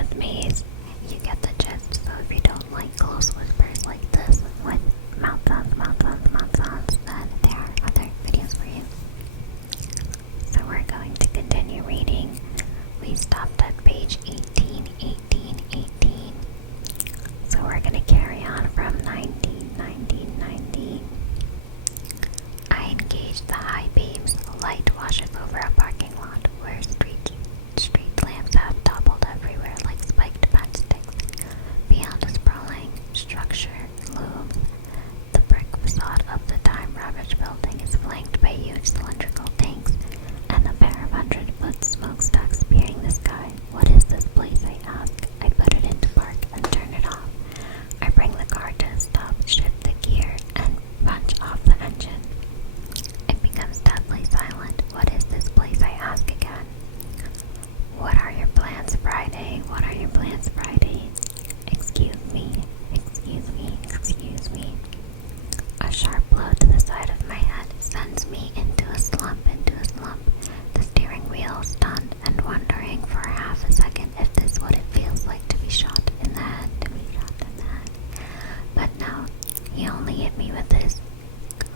with me, you get the gist. So if you don't like close whispers like this with mouth sounds, then there are other videos for you. So we're going to continue reading. We stopped at page 18. So we're going to carry on from 19. I engaged the high beams. Light washes over a parking lot where street lamps have toppled everywhere like spiked matchsticks. Beyond a sprawling structure looms the brick facade of the time-ravaged building is flanked by huge cylindrical tanks and a pair of 100-foot smokestacks spearing the sky. What is this place, I ask. I put it into park and turn it off. I bring the car to a stop, shift the gear, and punch off the engine. It becomes deadly silent. What is this place, I ask again. What are your plans Friday? What are your plans Friday? Excuse me. A sharp blow to the side of my head sends me into a slump. The steering wheel stunned and wondering for half a second if this is what it feels like to be shot in the head. But no, he only hit me with his gun.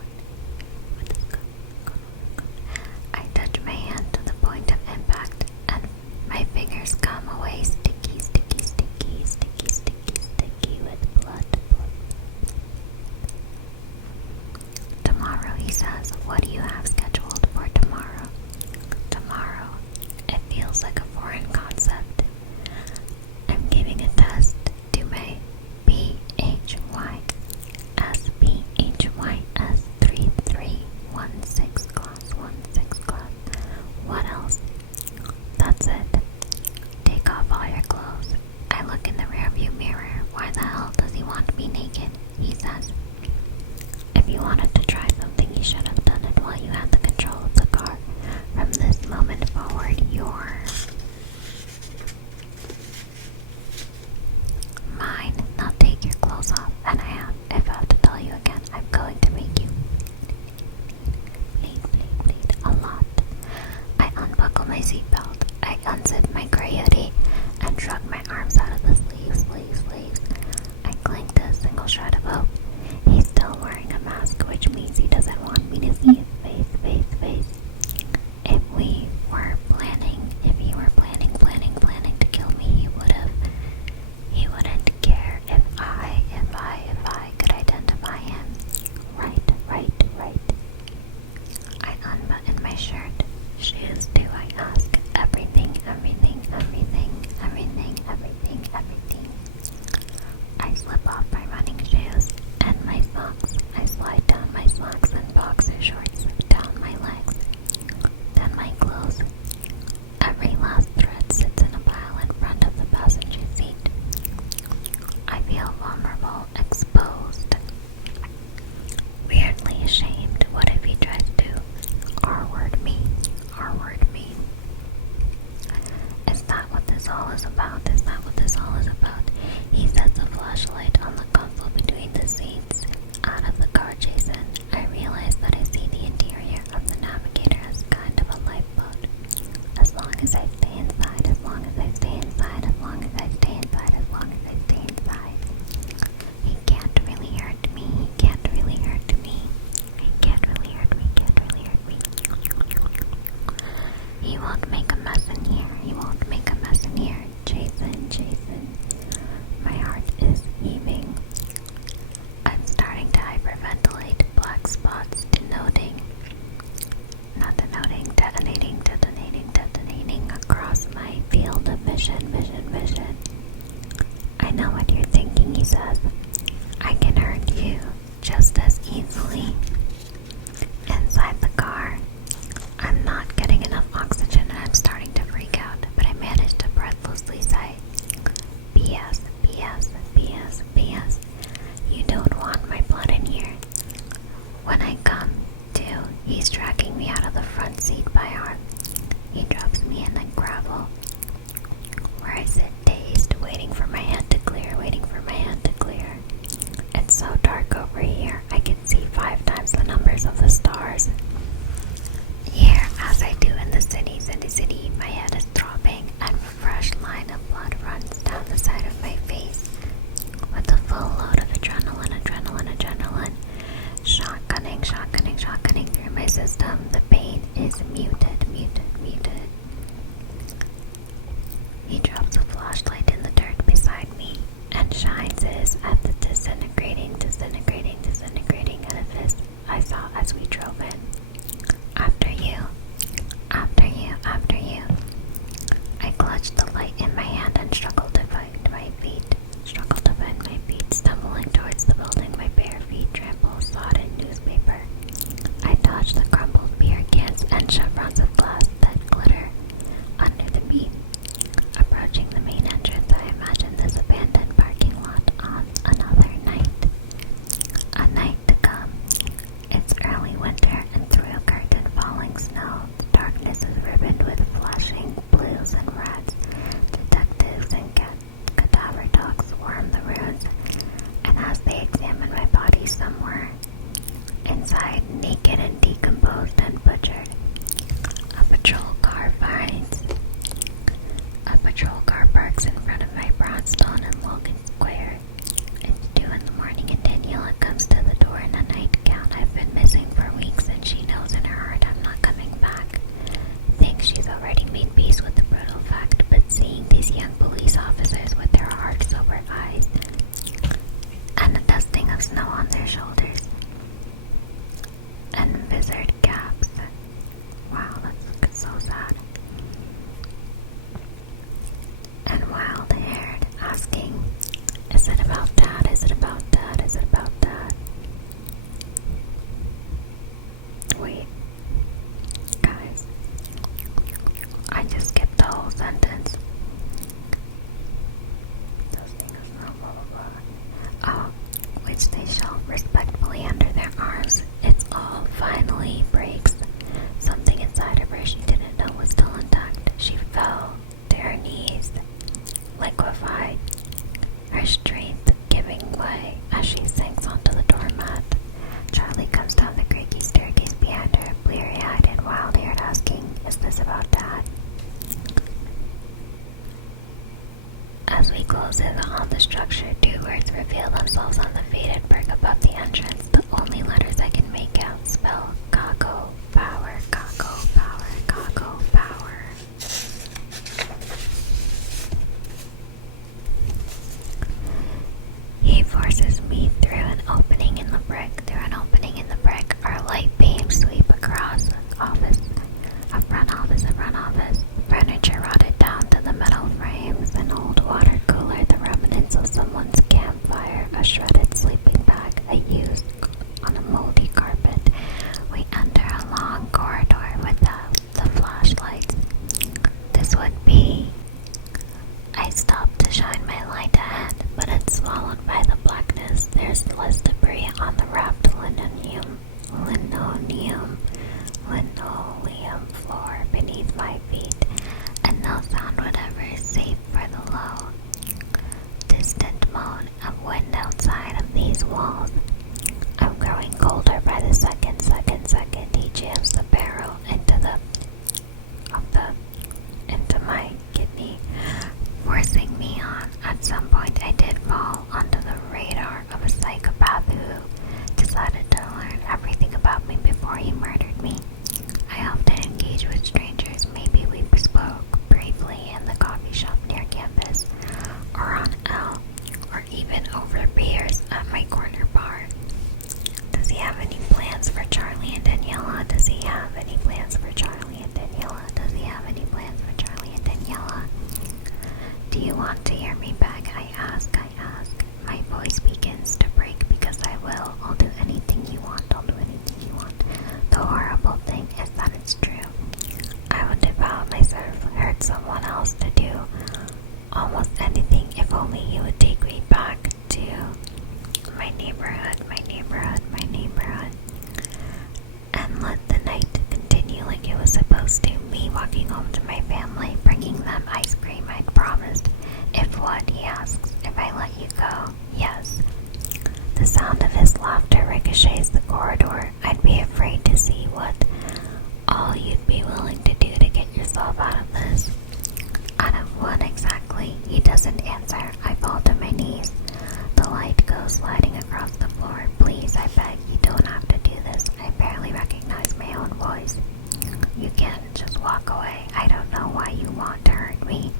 I touch my hand to the point of impact and my fingers come away sticky with blood. Tomorrow, he says. What do you have scheduled for tomorrow? Tomorrow. It feels like a foreign concept. I'm giving a test to my PHYS 3316 class. What else? That's it. Take off all your clothes. I look in the rearview mirror. Why the hell does he want me naked? He says. If you wanted to try something, you should have done it while you had the control of the car. From this moment forward, you're mine. Now take your clothes off. And if I have to tell you again, I'm going to make you bleed a lot. I unbuckle my seatbelt. I unzip my gray hoodie and shrug my arms out of the sleeves. I cling to a single shred of hope. He's still wearing a mask, which means he doesn't want me to see his face. If he were planning to kill me, he wouldn't care if I could identify him. Right. I unbutton my shirt. Shoes, do I ask? Everything. I slip off my running shoes and my socks. I slide down my socks and boxer shorts down my legs. Then my clothes. Every last thread sits in a pile in front of the passenger seat. I feel vulnerable, exposed, weirdly ashamed. What if he tries to R-word me? Is that what this all is about? He sets a flashlight on the console between the seats. Out of the car, Jason, I realize that I see the interior of the Navigator as kind of a lifeboat. As long as I stay inside. He can't really hurt me. He won't make a mess in here. Jason. My heart is heaving. I'm starting to hyperventilate. Black spots detonating across my field of vision. I know what you're thinking, he says. I can hurt you just as easily. Inside the car, I'm not getting enough oxygen and I'm starting to freak out, but I manage to breathlessly say, PS, patrol car finds. A patrol car parks in front of my brownstone in Logan Square. It's 2 in the morning and Daniela comes to the door in a nightgown. I've been missing for weeks and she knows in her heart I'm not coming back. Thinks she's already made peace with the brutal fact, but seeing these young police officers with their hard-sober eyes and a dusting of snow on their shoulders and visored caps. Wow, that's so sad. And wild-haired, asking, is it about Dad? Is it about Dad? Is it about Dad? Wait, guys, I just skipped the whole sentence. Dusting of snow, blah blah blah. Oh, which they shove respectfully under their arms. It's all finally breaks. Something inside of her she didn't know was still intact. She fell to her knees, liquefied, her strength giving way as she sinks onto the doormat. Charlie comes down the creaky staircase behind her, bleary-eyed and wild-haired, asking, is this about Dad? As we close in on the structure, 2 words reveal themselves on the faded brick above the entrance. The only letters I can make out spell Kako Power, Kako Power, Kako Power. He forces me through an opening in the brick. Our light beams sweep across a front office. Furniture rotted down to the metal frames, an old water cooler, the remnants of someone's campfire, a shredded sleeping bag, a used on a moldy carpet. We enter a long corridor with the flashlights. This would be. I stop to shine my light ahead, but it's swallowed by the blackness. There's less debris on the wrapped linoleum floor beneath my feet, and no sound whatever save for the low, distant moan of wind outside of these walls. I'm growing colder by the second. He jams the barrel into my kidney, forcing me on. At some point I did fall onto the radar of a psychopath who decided to learn everything about me before he murdered me. I often engage with strangers. Maybe we spoke briefly in the coffee shop near campus, or on L, or even over beers at my corner bar. Does he have any plans for Charlie and Daniela? Does he have any plans for Charlie and Daniela? Does he have any plans for Charlie and Daniela? Do you want to hear me back? I ask. My voice begins to break because I will. I'll do anything you want. The horrible thing is that it's true. I would devour myself, hurt someone else to do almost anything if only you would take me back to my neighborhood, and let the night continue like it was supposed to. Me walking home to my family, bringing them ice cream I'd promised. If what? He asks. If I let you go? Yes. The sound of his laughter ricochets the corridor. I'd be afraid to see what all you'd be willing to do to get yourself out of this. Out of what exactly? He doesn't answer. I fall to my knees. The light goes sliding across the floor. Please, I beg, you don't have to do this. I barely recognize my own voice. You can't just walk away. I don't know why you want to hurt me.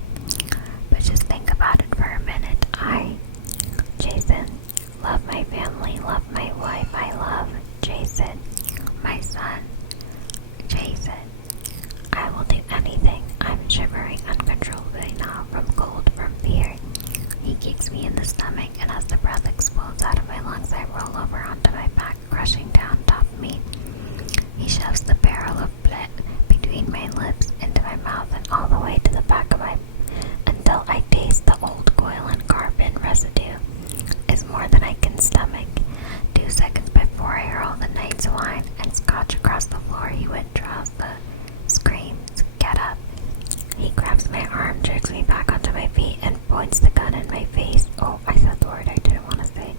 But just think about it for a minute. Jason, love my family, love my wife. I love Jason, my son. Jason, I will do anything. I'm shivering uncontrollably now from cold, from fear. He kicks me in the stomach, and as the breath explodes out of my lungs, I roll over onto my back, crushing down top of me. He shoves the barrel of blood between my lips, into my mouth, and all the way to the back of my until I taste the old oil and carbon residue. It's more than I can stomach. 2 seconds before I hurl the night's wine and scotch across the floor, he withdraws the screams. Get up. He grabs my arm, jerks me back onto my feet, and points the gun in my face. Oh, I said the word I didn't want to say.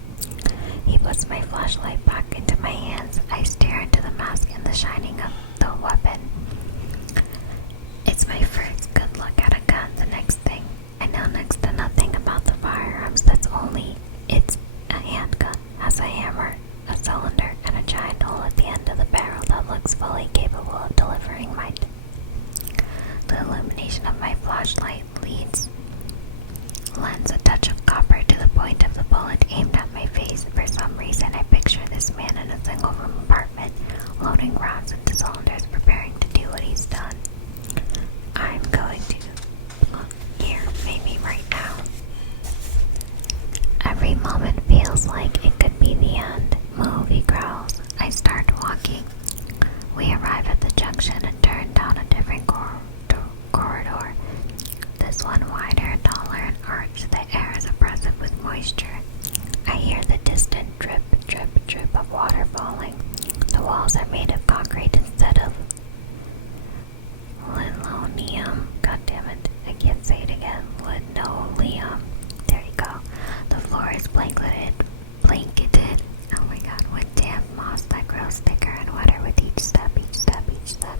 He puts my flashlight back into my hands. I stare into the mask and the shining of the weapon. flashlight lends a touch of copper to the point of the bullet aimed at my face. For some reason, I picture this man in a single-room apartment, loading rounds into cylinders, preparing to do what he's done. I'm going to look here, maybe right now. Every moment feels like it could be the end. Move, he growls. I start walking. We arrive at the junction and turn down a different corridor. This one wider, taller, and arched. The air is oppressive with moisture. I hear the distant drip, drip, drip of water falling. The walls are made of concrete instead of linoleum. God damn it, I can't say it again. Linoleum. There you go. The floor is blanketed. Oh my god, with damp moss that grows thicker and wetter with each step, each step, each step.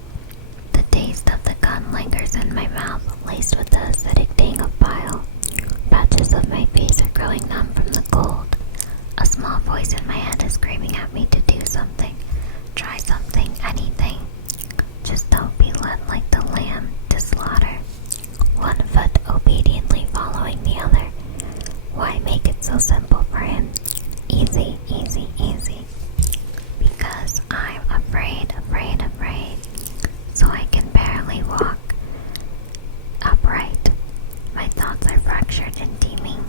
The taste of the gun lingers in my mouth, laced with the acidic tang of bile. Patches of my face are growing numb from the cold. A small voice in my head is screaming at me to do something. Try something, anything. Just don't be led like the lamb to slaughter. One foot obediently following the other. Why make it so simple for him? Easy, easy, easy. Because I'm afraid, afraid, afraid. So I can barely walk upright. My thoughts are fractured and teeming.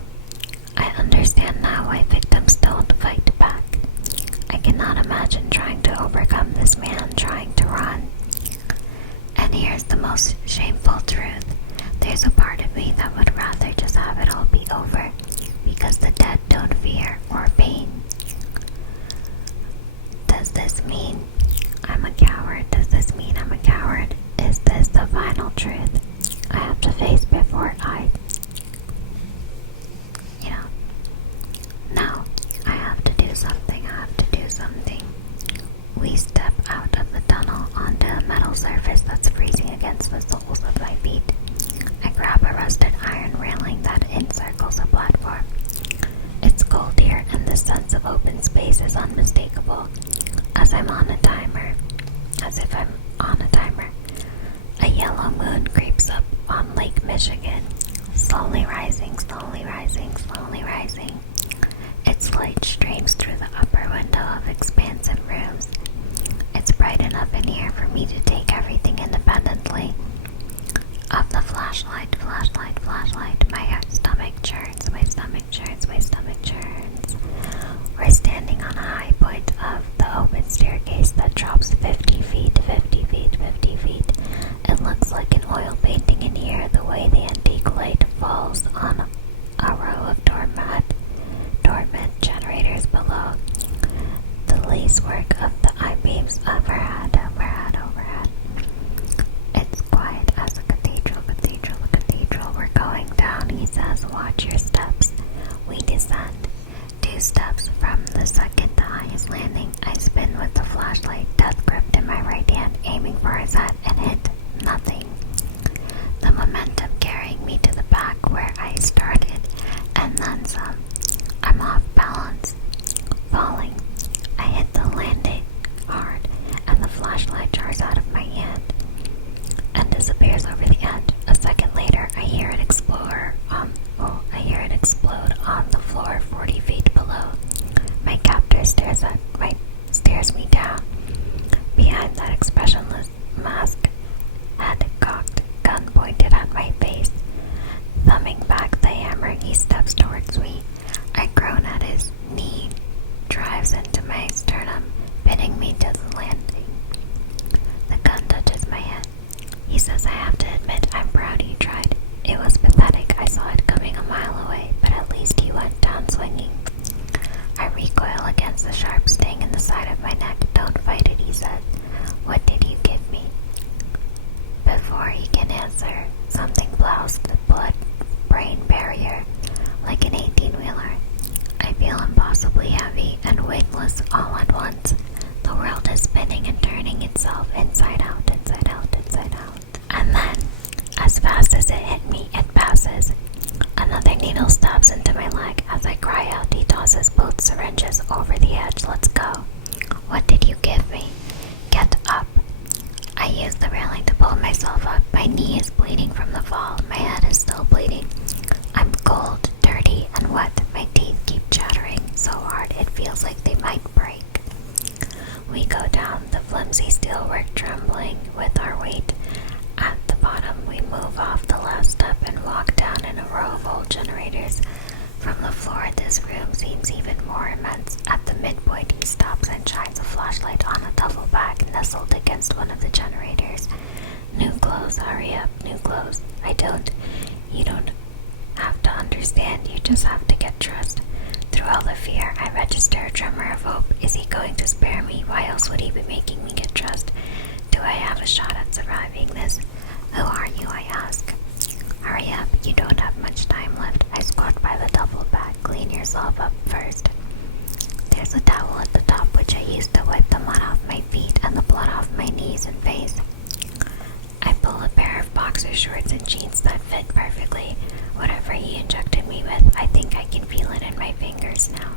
I understand now why victims don't fight back. I cannot imagine trying to overcome this man trying to run. And here's the most shameful truth. There's a part of me that would rather just have it all be over, because the dead don't fear or pain. Does this mean I'm a coward? Does this mean I'm a coward? Is this the final truth I have to face before No, I have to do something. I have to do something. We step out of the tunnel onto a metal surface that's freezing against the soles of my feet. I grab a rusted iron railing that encircles a platform. It's cold here, and the sense of open space is unmistakable. As if I'm on a timer. A yellow moon creeps up on Lake Michigan, slowly rising, slowly rising, slowly rising. Its light streams through the upper window of expansive rooms. It's bright enough in here for me to take everything independently. Of the flashlight, my stomach churns, my stomach churns, my stomach churns. We're standing on a high point of the open staircase that drops 50 feet, 50 feet, 50 feet. It looks like an oil painting in here, the way the antique light falls on a row of doormat generators below. The lacework of the I-beams overhead. It's quiet as a cathedral. We're going down, he says. Watch your steps. We descend. 2 steps from the second to highest landing. I spin with the flashlight, death gripped in my right hand, aiming for his head, and hit nothing. The momentum carrying me to the back where I started, and then some. I'm off balance, falling. I hit the landing hard, and the flashlight jars out of my hand and disappears over the edge. A second later, I hear it explode on the floor 40 feet below. My captor stares me down. Behind that expressionless mask, head cocked, gun pointed at my face. Thumbing back the hammer, he steps towards me. I groan at his knee, drives into my sternum, pinning me to the landing. The gun touches my head. He says I have to admit I'm proud he tried. It was pathetic. I saw it coming a mile away, but at least he went down swinging. I recoil against the sharp sting in the side of my neck. Don't fight it, he said. What did you give me? Before he can answer, something plows the blood-brain barrier like an 18-wheeler. I feel impossibly heavy and weightless all at once. The world is spinning and turning itself inside out, inside out, inside out. And then, as fast as it hit me, it passes. Another needle stabs into my leg. As I cry out, he tosses both syringes over the edge. Let's go. What did you give me? Get up. I use the railing to pull myself up. My My knee is bleeding from the fall. My head is still bleeding. I'm cold, dirty, and wet. My teeth keep chattering so hard it feels like they might break. We go down the flimsy steelwork, trembling with our weight. At the bottom, we move off the last step and walk down in a row of old generators. From the floor, this room seems even more immense. At the midpoint, he stops and shines a flashlight on a duffel bag nestled against one of the generators. New clothes, hurry up, new clothes. You don't have to understand, you just have to get dressed. Through all the fear, I register a tremor of hope. Is he going to spare me? Why else would he be making me get dressed? Do I have a shot at surviving this? Who are you? I ask. Hurry up, you don't have much time left. I squat by the duffel bag. Clean yourself up first. There's a towel at the top which I use to wipe the mud off my feet and the blood off my knees and face. I pull a pair of boxer shorts and jeans that fit perfectly. Whatever he injected me with, I think I can feel it in my fingers now.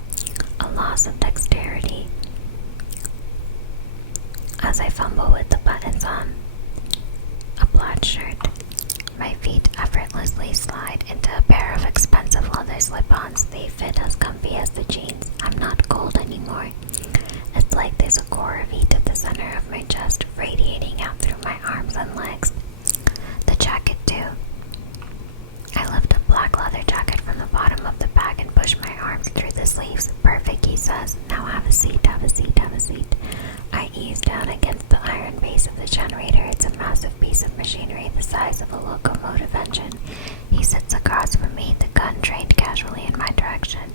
A loss of dexterity as I fumble with the buttons on a plaid shirt. My feet effortlessly slide into a pair of expensive leather slip-ons. They fit as comfy as the jeans. I'm not cold anymore. It's like there's a core of heat at the center of my chest, radiating out through my arms and legs. The jacket, too. I lift a black leather jacket from the bottom of the bag and push my arms through the sleeves. Perfect, he says. Now have a seat, have a seat, have a seat. I ease down against the iron base of the generator. It's a massive piece of machinery the size of a locomotive engine. He sits across from me, the gun trained casually in my direction.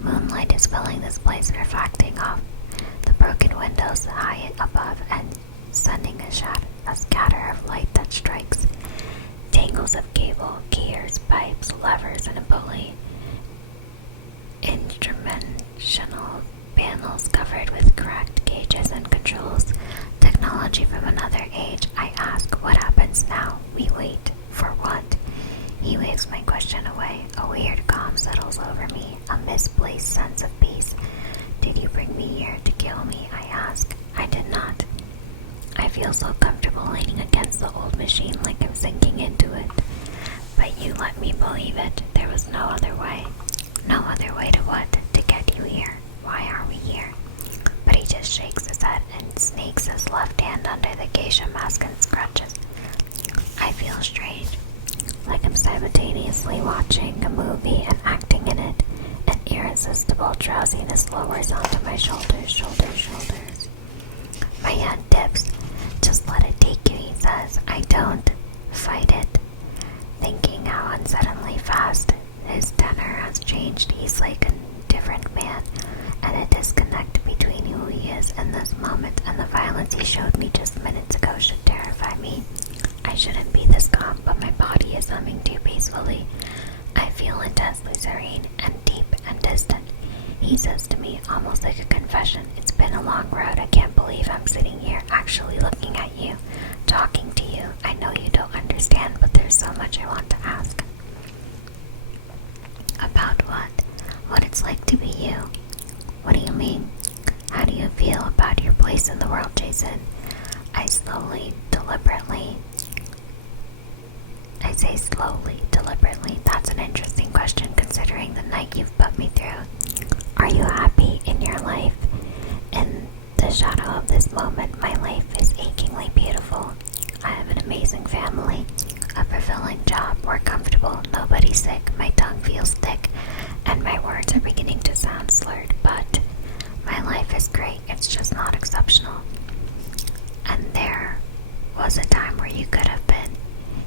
Moonlight is filling this place, reflecting off the broken windows high above and sending a scatter of light that strikes. Tangles of cable, gears, pipes, levers, and a pulley. Instrumental panels covered with cracked gauges and controls. Technology from another age. I ask, what happens now? We wait. For what? He waves my question away. A weird calm settles over me, a misplaced sense of peace. Did you bring me here to kill me? I ask. I did not. I feel so comfortable leaning against the old machine like I'm sinking into it. But you let me believe it. There was no other way. No other way to what? To get you here. Why are we here? But he just shakes his head and snakes his left hand under the geisha mask and scratches. I feel strange, like I'm simultaneously watching a movie and acting in it. An irresistible drowsiness lowers onto my shoulders. My head dips. Just let it take you, he says. I don't. Fight it. Thinking how unsuddenly fast his tenor has changed. He's like a different man, and a disconnect between who he is in this moment and the violence he showed me just minutes ago should terrify me. I shouldn't be this calm, but my body is humming too peacefully. I feel intensely serene and deep and distant. He says to me, almost like a confession, it's been a long road. I can't believe I'm sitting here actually looking at you, talking to you. I know you don't understand, but there's so much I want to ask. About what? What it's like to be you. What do you mean? How do you feel about your place in the world, Jason? I say slowly, deliberately. That's an interesting question considering the night you've put me through. Are you happy in your life? In the shadow of this moment, my life is achingly beautiful. I have an amazing family, a fulfilling job, we're comfortable, nobody's sick, my tongue feels thick, and my words are beginning to sound slurred, but my life is great, it's just not exceptional. And there was a time where you could have been.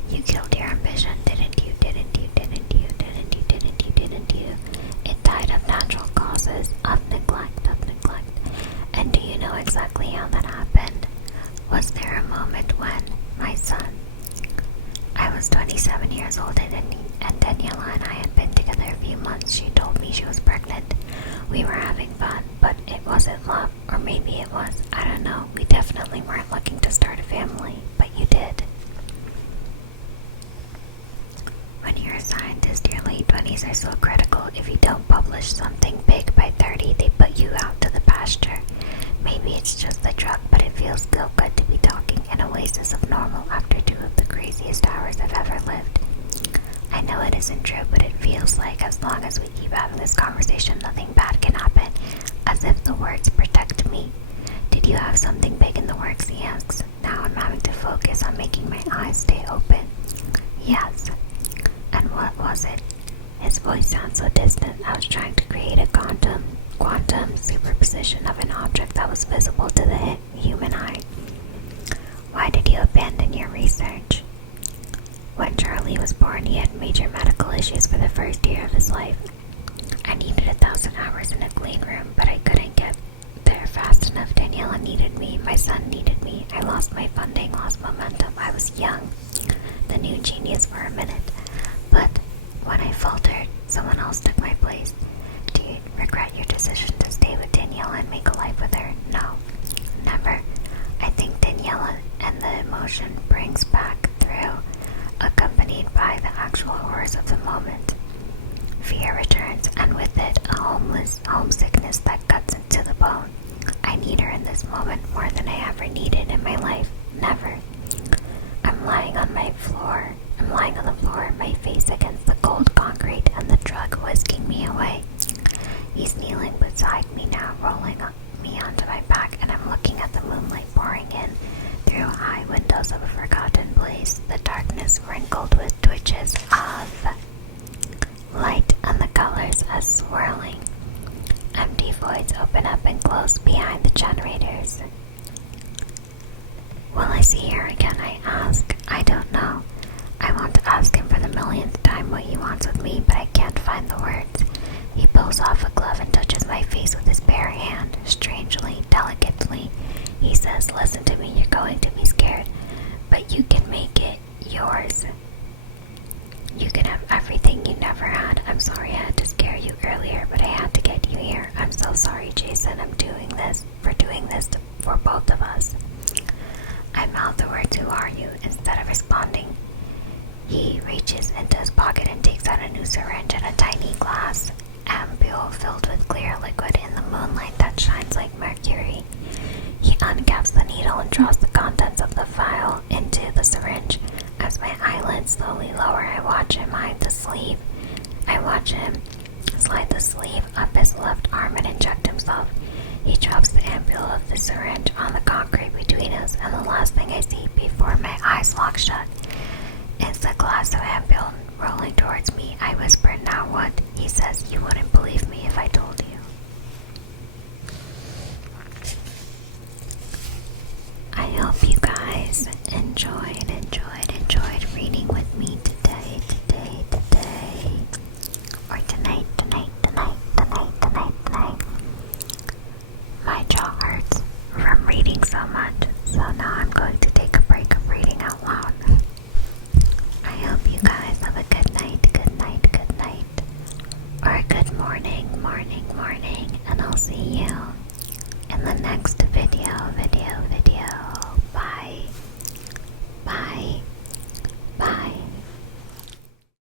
You killed your ambition, didn't you, didn't you, didn't you, didn't you, didn't you, didn't you? It died of natural causes, of neglect, of neglect. And do you know exactly how that happened? Was there a moment when, my son, I was 27 years old and Daniela and I had been together a few months. She told me she was pregnant. We were having fun, but it wasn't love, or maybe it was. I don't know. We definitely weren't looking to start a family, but you did. When you're a scientist, your late 20s are so critical. If you don't publish something big by 30, they put you out to the pasture. Maybe it's just the drug, but it feels so good to be talking an oasis of normal after two of the craziest happiest hours I've ever lived. I know it isn't true, but it feels like as long as we keep having this conversation, nothing bad can happen, as if the words protect me. Did you have something big in the works, he asks. Now I'm having to focus on making my eyes stay open. Yes. And what was it? His voice sounds so distant. I was trying to create a quantum superposition of an object that was visible to the human eye. Why did you abandon your research? When Charlie was born, he had major medical issues for the first year of his life. I needed 1,000 hours in a clean room, but I couldn't get there fast enough. Daniela needed me. My son needed me. I lost my funding, lost momentum. I was young, the new genius for a minute. But when I faltered, someone else took my place. Do you regret your decision to stay with Daniela and make a life with her? No, never. I think Daniela and the emotion brings back through, accompanied by the actual horrors of the moment. Fear returns, and with it, a homesickness that cuts into the bone. I need her in this moment more than I ever needed in my life. Never. I'm lying on the floor, my face against the cold concrete, and the drug whisking me away. He's kneeling beside me now, rolling me onto my back, and I'm looking at the moonlight pouring in through high windows of a forgotten place, the darkness wrinkled with twitches of light and the colors as swirling. Empty voids open up and close behind the generators. Will I see her again, I ask. I don't know. I want to ask him for the millionth time what he wants with me, but I can't find the words. He pulls off a glove and touches my face with his bare hand, strangely, delicately. He says, listen to me, you're going to be scared, but you can make it yours. You can have everything you never had. I'm sorry I had to scare you earlier, but I had to get you here. I'm so sorry, Jason. I'm doing this for both of us. I mouth the words, who are you? Instead of responding, he reaches into his pocket and takes out a new syringe and a tiny glass ampule filled with clear liquid in the moonlight that shines like mercury. He uncaps the needle and draws the contents of the vial into the syringe. As my eyelids slowly lower, I watch him hide the sleeve. I watch him slide the sleeve up his left arm and inject himself. He drops the ampule of the syringe on the concrete between us, and the last thing I see before my eyes lock shut is the glass of ampule rolling towards me. I whisper, now what? He says, you wouldn't believe me if I told you. I hope you guys enjoyed